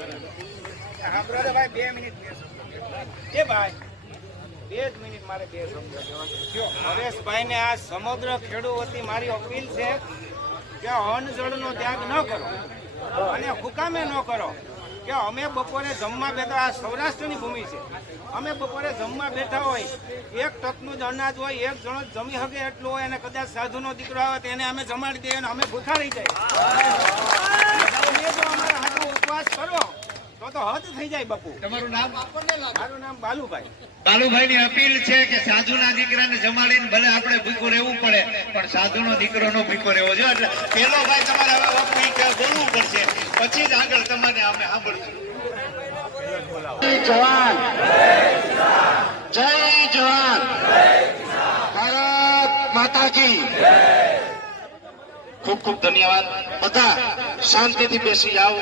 હા બ્રધર ભાઈ 2 મિનિટ એ ભાઈ 2 જ મિનિટ મારે 2 શબ્દ હરેશભાઈ ને આ સમગ્ર ખેડૂત વતી મારી અપીલ છે કે અન્ન જળનો ત્યાગ ન કરો અને હુકામે ન કરો કે અમે બપોરે જમવા બેઠા આ સૌરાષ્ટ્રની ભૂમિ છે અમે બપોરે જમવા બેઠા હોય 1 ટકનું જ અનાજ હોય 1 જણો જમી શકે એટલું હોય અને કદાચ સાધુનો દીકરો આવે તેને અમે જમાડી દઈએ અને અમે ભૂખા રહી જાય જો અમારા હાથો ઉપવાસ કરો તો હદ થઈ જાય બાપુ તમારું નામ? મારું નામ બાલુભાઈ. બાલુભાઈ ની અપીલ છે કે સાધુના દીકરાને જમાડીને ભલે આપણે ભૂખું રહેવું પડે પણ સાધુનો દીકરો નો ભૂખો રહેવો જોઈએ. એટલે પેલો ભાઈ તમારે હવે બોલવું પડશે, પછી જ આગળ તમારે અમે સાંભળશું. જય જવાન, જય જવાન, ભારત માતા કી. ખૂબ ખૂબ ધન્યવાદ. બધા શાંતિથી બેસી જાઓ.